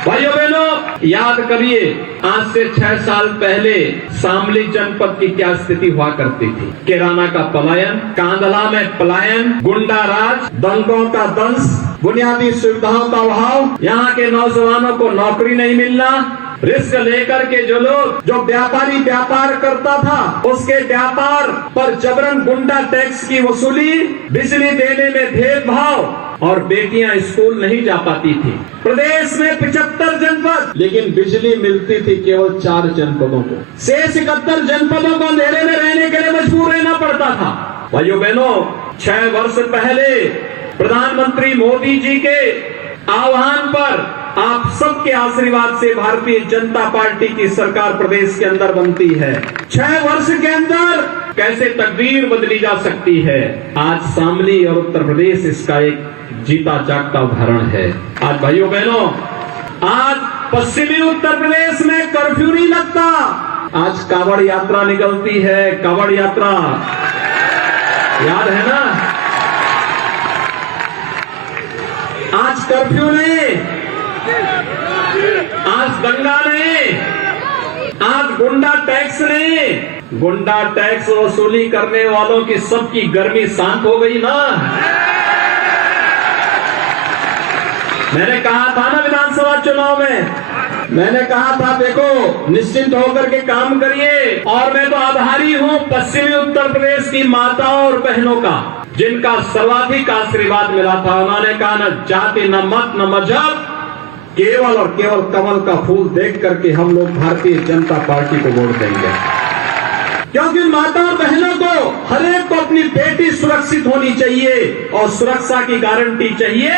भाइयों बहनों, याद करिए आज से 6 साल पहले शामली जनपद की क्या स्थिति हुआ करती थी। किराना का पलायन, कांदला में पलायन, गुंडा राज, दंगों का दंश, बुनियादी सुविधाओं का अभाव, यहाँ के नौजवानों को नौकरी नहीं मिलना, रिस्क लेकर के जो व्यापारी व्यापार करता था उसके व्यापार पर जबरन गुंडा टैक्स की वसूली, बिजली देने में भेदभाव और बेटियां स्कूल नहीं जा पाती थी। प्रदेश में 75 जनपद, लेकिन बिजली मिलती थी केवल 4 जनपदों को। शेष 71 जनपदों को अंधेरे में रहने के लिए मजबूर रहना पड़ता था। भाइयों बहनों, 6 वर्ष पहले प्रधानमंत्री मोदी जी के आह्वान पर आप सबके आशीर्वाद से भारतीय जनता पार्टी की सरकार प्रदेश के अंदर बनती है। 6 वर्ष के अंदर कैसे तकदीर बदली जा सकती है, आज शामली और उत्तर प्रदेश इसका एक जीता जागता उदाहरण है। आज भाइयों बहनों, आज पश्चिमी उत्तर प्रदेश में कर्फ्यू नहीं लगता। आज कावड़ यात्रा निकलती है, कावड़ यात्रा, याद है ना? आज कर्फ्यू नहीं, आज दंगा नहीं, आज गुंडा टैक्स नहीं। गुंडा टैक्स वसूली करने वालों की सबकी गर्मी शांत हो गई ना। मैंने कहा था ना विधानसभा चुनाव में, मैंने कहा था देखो निश्चिंत होकर के काम करिए। और मैं तो आभारी हूं पश्चिमी उत्तर प्रदेश की माताओं और बहनों का, जिनका सर्वाधिक आशीर्वाद मिला था। उन्होंने कहा न जाति, न मत, न मजहब, केवल और केवल कमल का फूल देख करके हम लोग भारतीय जनता पार्टी को वोट देंगे। क्योंकि माता और बहनों को, हर एक को अपनी बेटी सुरक्षित होनी चाहिए और सुरक्षा की गारंटी चाहिए।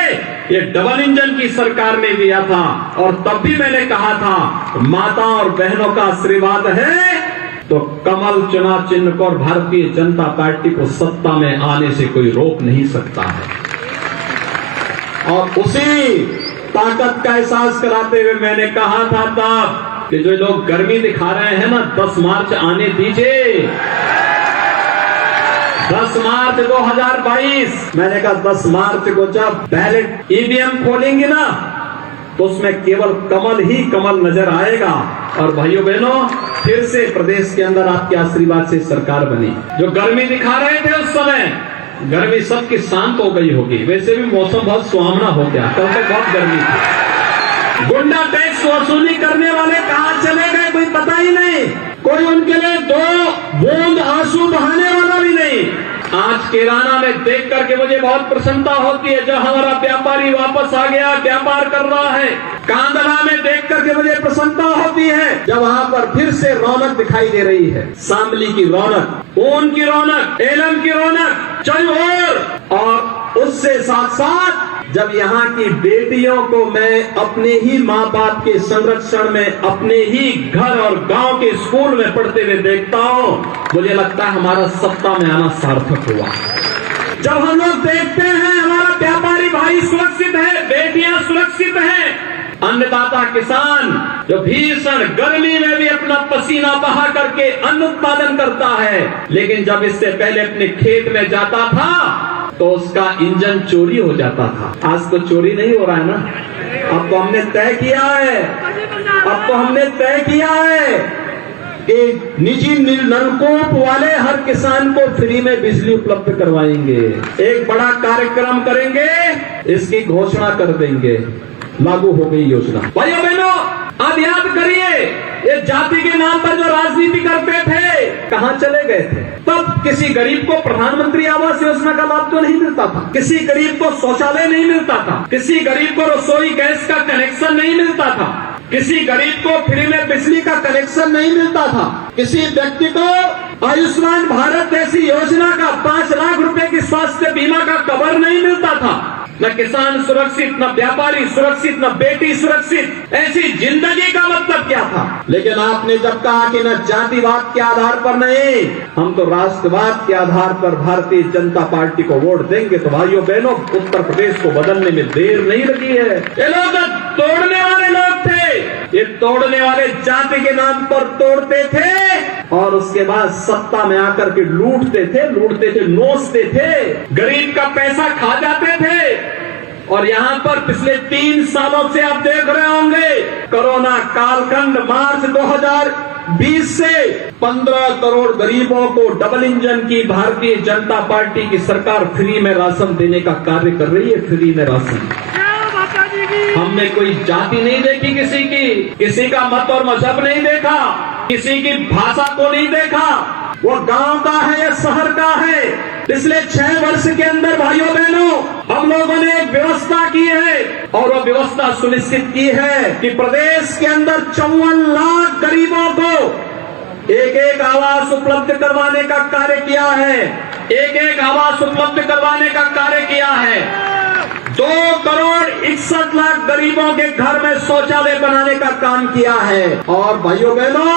ये डबल इंजन की सरकार ने दिया था और तब भी मैंने कहा था माता और बहनों का आशीर्वाद है तो कमल चुनाव चिन्ह को और भारतीय जनता पार्टी को सत्ता में आने से कोई रोक नहीं सकता है। और उसी ताकत का एहसास कराते हुए मैंने कहा था तब कि जो लोग गर्मी दिखा रहे हैं ना, 10 मार्च आने दीजिए। 10 मार्च 2022, मैंने कहा 10 मार्च को जब बैलेट ईवीएम खोलेंगे ना तो उसमें केवल कमल ही कमल नजर आएगा। और भाइयों बहनों, फिर से प्रदेश के अंदर आपके आशीर्वाद से सरकार बनी। जो गर्मी दिखा रहे थे उस समय, गर्मी सबकी शांत हो गई होगी। वैसे भी मौसम बहुत सुहावना हो गया, कल तक बहुत गर्मी थी। गुंडा टैक्स वसूली करने वाले कहां चले गए कोई पता ही नहीं, कोई उनके लिए 2 बूंद आंसू बहाने वाला भी नहीं। आज किराना में देख करके मुझे बहुत प्रसन्नता होती है, जब हमारा व्यापारी वापस आ गया, व्यापार कर रहा है। कांदला में देख करके मुझे प्रसन्नता होती है, जब वहां पर फिर से रौनक दिखाई दे रही है। शामली की रौनक, ऊन की रौनक, एलम की रौनक, चौर। और उससे साथ साथ जब यहाँ की बेटियों को मैं अपने ही माँ बाप के संरक्षण में, अपने ही घर और गांव के स्कूल में पढ़ते हुए देखता हूँ, मुझे लगता है हमारा सत्ता में आना सार्थक हुआ। जब हम लोग देखते हैं हमारा व्यापारी भाई सुरक्षित है, बेटियां सुरक्षित हैं, अन्नदाता किसान जो भीषण गर्मी में भी अपना पसीना बहा करके अन्न उत्पादन करता है, लेकिन जब इससे पहले अपने खेत में जाता था तो उसका इंजन चोरी हो जाता था। आज तो चोरी नहीं हो रहा है ना। अब तो हमने तय किया है, अब तो हमने तय किया है कि निजी नलकूप वाले हर किसान को फ्री में बिजली उपलब्ध करवाएंगे। एक बड़ा कार्यक्रम करेंगे, इसकी घोषणा कर देंगे। लागू हो गई योजना। भाइयों बहनों, आप याद करिए ये जाति के नाम पर जो राजनीति करते थे कहां चले गए थे। तब किसी गरीब को प्रधानमंत्री आवास योजना का लाभ तो नहीं मिलता था, किसी गरीब को शौचालय नहीं मिलता था, किसी गरीब को रसोई गैस का कनेक्शन नहीं मिलता था, किसी गरीब को फ्री में बिजली का कनेक्शन नहीं मिलता था, किसी व्यक्ति को आयुष्मान भारत जैसी योजना का 5 लाख रुपए की स्वास्थ्य बीमा का कवर नहीं मिलता था। न किसान सुरक्षित, न व्यापारी सुरक्षित, न बेटी सुरक्षित। ऐसी जिंदगी का मतलब क्या था? लेकिन आपने जब कहा कि न जातिवाद के आधार पर नहीं, हम तो राष्ट्रवाद के आधार पर भारतीय जनता पार्टी को वोट देंगे, तो भाइयों बहनों, उत्तर प्रदेश को बदलने में देर नहीं लगी है। ये लोग तोड़ने वाले लोग थे, ये तोड़ने वाले जाति के नाम पर तोड़ते थे और उसके बाद सत्ता में आकर के लूटते थे, नोचते थे, गरीब का पैसा खा जाते थे। और यहाँ पर पिछले 3 सालों से आप देख रहे होंगे कोरोना कालखंड मार्च 2020 से 15 करोड़ गरीबों को डबल इंजन की भारतीय जनता पार्टी की सरकार फ्री में राशन देने का कार्य कर रही है। फ्री में राशन, हमने कोई जाति नहीं देखी किसी का मत और मजहब नहीं देखा, किसी की भाषा को नहीं देखा, वो गांव का है या शहर का है। पिछले 6 वर्ष के अंदर भाइयों बहनों हम लोगों ने एक व्यवस्था की है और वो व्यवस्था सुनिश्चित की है कि प्रदेश के अंदर 54 लाख गरीबों को एक आवास उपलब्ध करवाने का कार्य किया है। एक आवास उपलब्ध करवाने का कार्य किया है। 2 करोड़ 61 लाख गरीबों के घर में शौचालय बनाने का काम किया है। और भाइयों बहनों,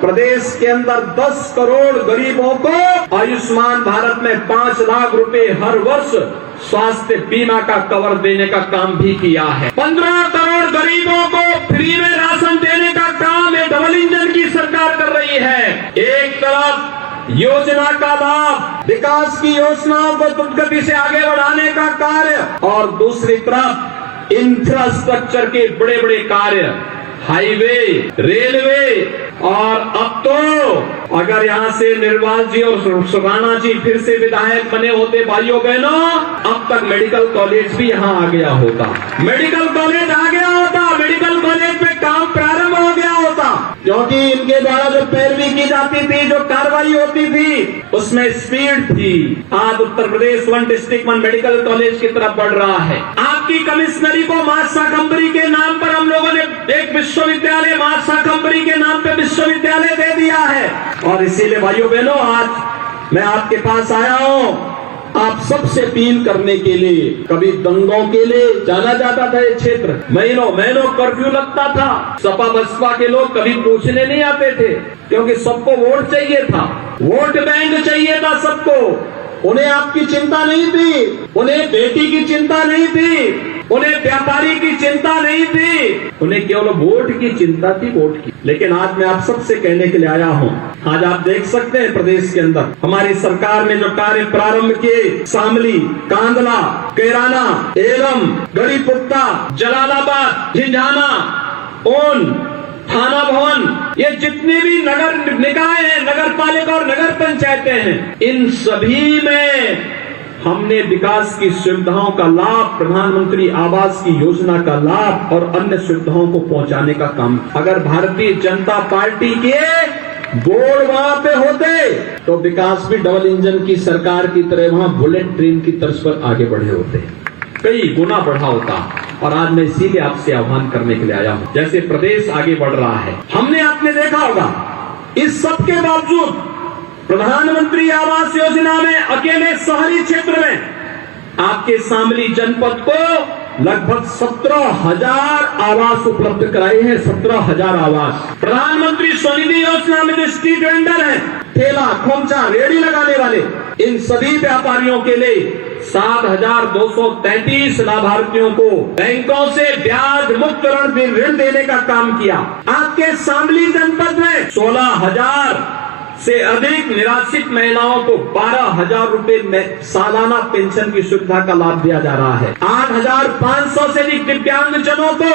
प्रदेश के अंदर 10 करोड़ गरीबों को आयुष्मान भारत में 5 लाख रुपए हर वर्ष स्वास्थ्य बीमा का कवर देने का काम भी किया है। 15 करोड़ गरीबों को फ्री में राशन देने का काम ये डबल इंजन की सरकार कर रही है। एक तरफ योजना का लाभ, विकास की योजनाओं को द्रुतगति से आगे बढ़ाने का कार्य, और दूसरी तरफ इंफ्रास्ट्रक्चर के बड़े बड़े कार्य, हाईवे, रेलवे, और अब तो अगर यहाँ से निर्वाल जी और राणा जी फिर से विधायक बने होते भाइयों बहनों, अब तक मेडिकल कॉलेज भी यहाँ आ गया होता। मेडिकल कॉलेज आ गया होता, मेडिकल कॉलेज पे काम प्रारंभ हो गया होता, क्योंकि इनके द्वारा जो पैरवी की जाती थी, जो कार्रवाई होती थी, उसमें स्पीड थी। आज Uttar Pradesh 1 district 1 medical college की तरफ बढ़ रहा है। आपकी कमिश्नरी को मां शाकंभरी के नाम पर हम लोगों ने एक विश्वविद्यालय, मां शाकंभरी के नाम पे विश्वविद्यालय दे दिया है। और इसीलिए भाइयों बहनों, आज मैं आपके पास आया हूँ आप सबसे अपील करने के लिए। कभी दंगों के लिए जाना जाता था ये क्षेत्र, महीनों कर्फ्यू लगता था। सपा बसपा के लोग कभी पूछने नहीं आते थे, क्योंकि सबको वोट चाहिए था, वोट बैंक चाहिए था सबको। उन्हें आपकी चिंता नहीं थी, उन्हें बेटी की चिंता नहीं थी, उन्हें व्यापारी की चिंता नहीं थी, उन्हें केवल वोट की चिंता थी, वोट की। लेकिन आज मैं आप सबसे कहने के लिए आया हूँ, आज आप देख सकते हैं प्रदेश के अंदर हमारी सरकार ने जो कार्य प्रारंभ किए, शामली, कांदला, कैराना, एलम, गढ़ीपुट्टा, जलालाबाद, झिंझाना, ओन, थाना भवन, ये जितने भी नगर निकाय हैं, नगर पालिका और नगर पंचायतें हैं, इन सभी में हमने विकास की सुविधाओं का लाभ, प्रधानमंत्री आवास की योजना का लाभ और अन्य सुविधाओं को पहुंचाने का काम। अगर भारतीय जनता पार्टी के बोर्ड वहां पे होते तो विकास भी डबल इंजन की सरकार की तरह वहां बुलेट ट्रेन की तर्ज पर आगे बढ़े होते, कई गुना बढ़ा होता। और आज मैं इसीलिए आपसे आह्वान करने के लिए आया हूं। जैसे प्रदेश आगे बढ़ रहा है, हमने आपने देखा होगा, इस सब के बावजूद प्रधानमंत्री आवास योजना में अकेले शहरी क्षेत्र में आपके शामली जनपद को लगभग 17,000 आवास उपलब्ध कराए हैं। 17,000 आवास। प्रधानमंत्री स्वनिधि योजना में जो स्ट्रीट वेंडर हैं, ठेला, खोमचा, रेहड़ी लगाने वाले, इन सभी व्यापारियों के लिए 7,233 लाभार्थियों को बैंकों से ब्याज मुक्त ऋण देने का काम किया। आपके शामली जनपद में 16,000 से अधिक निराश्रित महिलाओं को 12,000 रुपए में सालाना पेंशन की सुविधा का लाभ दिया जा रहा है। 8,500 से अधिक दिव्यांग जनों को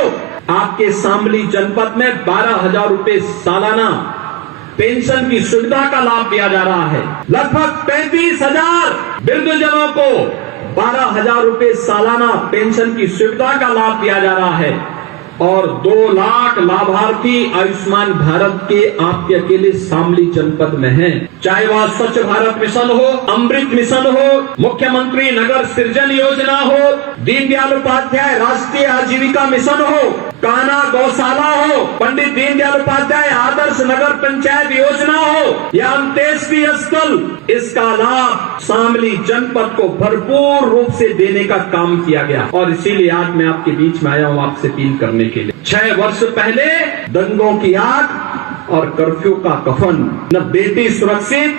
आपके शामली जनपद में 12,000 रुपए सालाना पेंशन की सुविधा का लाभ दिया जा रहा है। लगभग 35,000 वृद्धजनों को 12,000 रुपए सालाना पेंशन की सुविधा का लाभ दिया जा रहा है। और 2 लाख लाभार्थी आयुष्मान भारत के आपके अकेले शामली जनपद में हैं। चाहे वह स्वच्छ भारत मिशन हो, अमृत मिशन हो, मुख्यमंत्री नगर सृजन योजना हो, दीनदयाल उपाध्याय राष्ट्रीय आजीविका मिशन हो, कान्हा गौशाला हो, पंडित दीनदयाल उपाध्याय आदर्श नगर पंचायत योजना हो या अंत्येष्टि स्थल, इसका लाभ शामली जनपद को भरपूर रूप से देने का काम किया गया। और इसीलिए आज मैं आपके बीच में आया हूँ आपसे अपील करने के लिए। 6 वर्ष पहले दंगों की आग और कर्फ्यू का कफन, न बेटी सुरक्षित,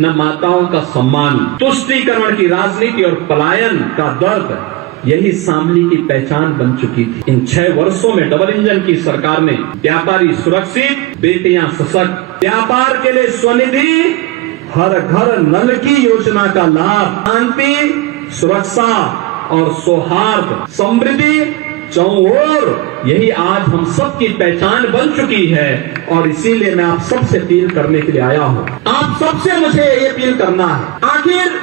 न माताओं का सम्मान, तुष्टीकरण की राजनीति और पलायन का दर्द, यही शामली की पहचान बन चुकी थी। इन 6 वर्षों में डबल इंजन की सरकार ने व्यापारी सुरक्षित, बेटियां सशक्त, व्यापार के लिए स्वनिधि, हर घर नल की योजना का लाभ, शांति, सुरक्षा और सौहार्द, समृद्धि, चौओर यही आज हम सबकी पहचान बन चुकी है। और इसीलिए मैं आप सबसे अपील करने के लिए आया हूं। आप सबसे मुझे ये अपील करना है, आखिर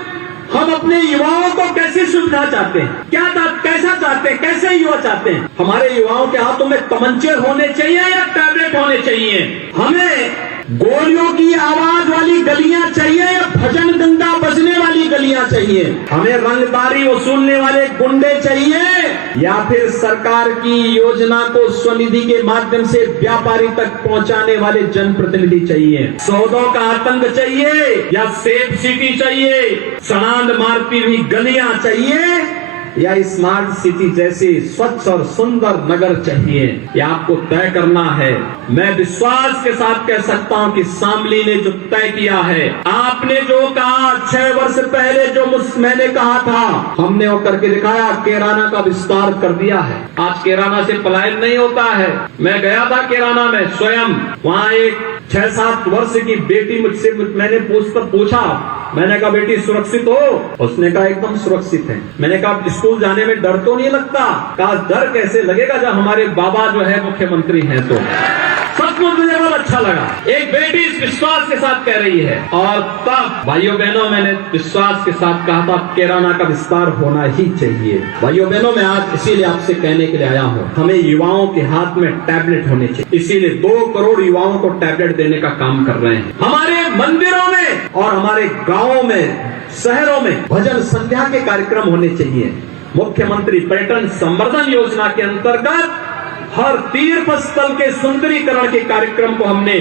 हम अपने युवाओं को कैसी सुविधा चाहते हैं, कैसा चाहते हैं, कैसे युवा चाहते हैं? हमारे युवाओं के हाथों में तमंचे होने चाहिए या टैबलेट होने चाहिए? हमें गोलियों की आवाज वाली गलियां चाहिए या भजन गंगा बजने वाली गलियां चाहिए? हमें रंगदारी वसूलने वाले गुंडे चाहिए या फिर सरकार की योजना को स्वनिधि के माध्यम से व्यापारी तक पहुंचाने वाले जनप्रतिनिधि चाहिए? सौदों का आतंक चाहिए या सेफ सिटी चाहिए? सड़ांध मारती हुई गलियां चाहिए या स्मार्ट सिटी जैसे स्वच्छ और सुंदर नगर चाहिए? ये आपको तय करना है। मैं विश्वास के साथ कह सकता हूं कि शामली ने जो तय किया है, आपने जो कहा 6 वर्ष पहले जो मैंने कहा था, हमने वो करके दिखाया। कैराना का विस्तार कर दिया है। आज कैराना से पलायन नहीं होता है। मैं गया था कैराना में स्वयं, वहां एक 6-7 वर्ष की बेटी मुझसे मैंने पूछा, मैंने कहा बेटी सुरक्षित हो? उसने कहा एकदम सुरक्षित है। मैंने कहा स्कूल जाने में डर तो नहीं लगता? कहा डर कैसे लगेगा जब हमारे बाबा जो है मुख्यमंत्री हैं। तो सचमुच मुझे बहुत अच्छा लगा, एक बेटी इस विश्वास के साथ कह रही है। और तब भाइयों बहनों मैंने विश्वास के साथ कहा था कैराना का विस्तार होना ही चाहिए। भाइयों बहनों मैं आज इसीलिए आपसे कहने के लिए आया हूँ, हमें युवाओं के हाथ में टैबलेट होने चाहिए। इसीलिए 2 करोड़ युवाओं को टैबलेट देने का काम कर रहे हैं। हमारे मंदिरों में और हमारे गाँवों में, शहरों में भजन संध्या के कार्यक्रम होने चाहिए। मुख्यमंत्री पर्यटन संवर्धन योजना के अंतर्गत हर तीर्थ स्थल के सुंदरीकरण के कार्यक्रम को हमने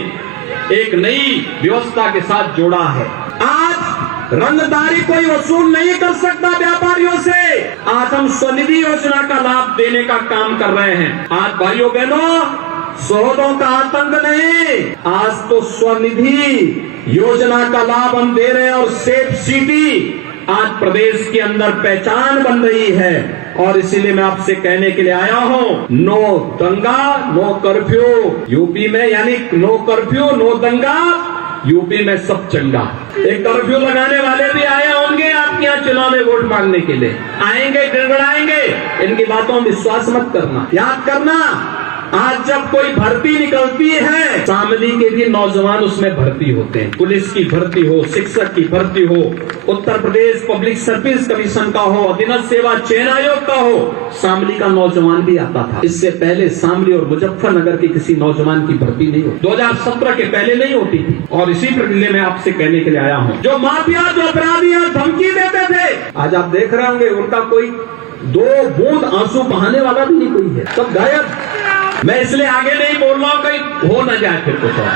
एक नई व्यवस्था के साथ जोड़ा है। आज रंगदारी कोई वसूल नहीं कर सकता व्यापारियों से। आज हम स्वनिधि योजना का लाभ देने का काम कर रहे हैं। आज भाइयों बहनों सौदों का आतंक नहीं, आज तो स्वनिधि योजना का लाभ हम दे रहे हैं। और सेफ सिटी आज प्रदेश के अंदर पहचान बन रही है। और इसीलिए मैं आपसे कहने के लिए आया हूं, नो दंगा नो कर्फ्यू यूपी में, यानी नो कर्फ्यू नो दंगा, यूपी में सब चंगा। एक कर्फ्यू लगाने वाले भी आए होंगे आपके यहाँ चुनाव में वोट मांगने के लिए, आएंगे गड़गड़ाएंगे। इनकी बातों में विश्वास मत करना। याद करना, आज जब कोई भर्ती निकलती है, शामली के भी नौजवान उसमें भर्ती होते हैं। पुलिस की भर्ती हो, शिक्षक की भर्ती हो, Uttar Pradesh public service commission का हो, अधीनस्थ सेवा चयन आयोग का हो, शामली का नौजवान भी आता था। इससे पहले शामली और मुजफ्फरनगर की किसी नौजवान की भर्ती नहीं होती, 2017 के पहले नहीं होती थी। और इसी प्रक्रिया में आपसे कहने के लिए आया हूँ, जो माफिया, जो अपराधी धमकी देते थे, आज आप देख रहे होंगे उनका कोई 2 बूंद आंसू बहाने वाला भी नहीं कोई है, सब गायब। मैं इसलिए आगे नहीं बोल रहा हूं कहीं हो न जाए फिर कुछ और।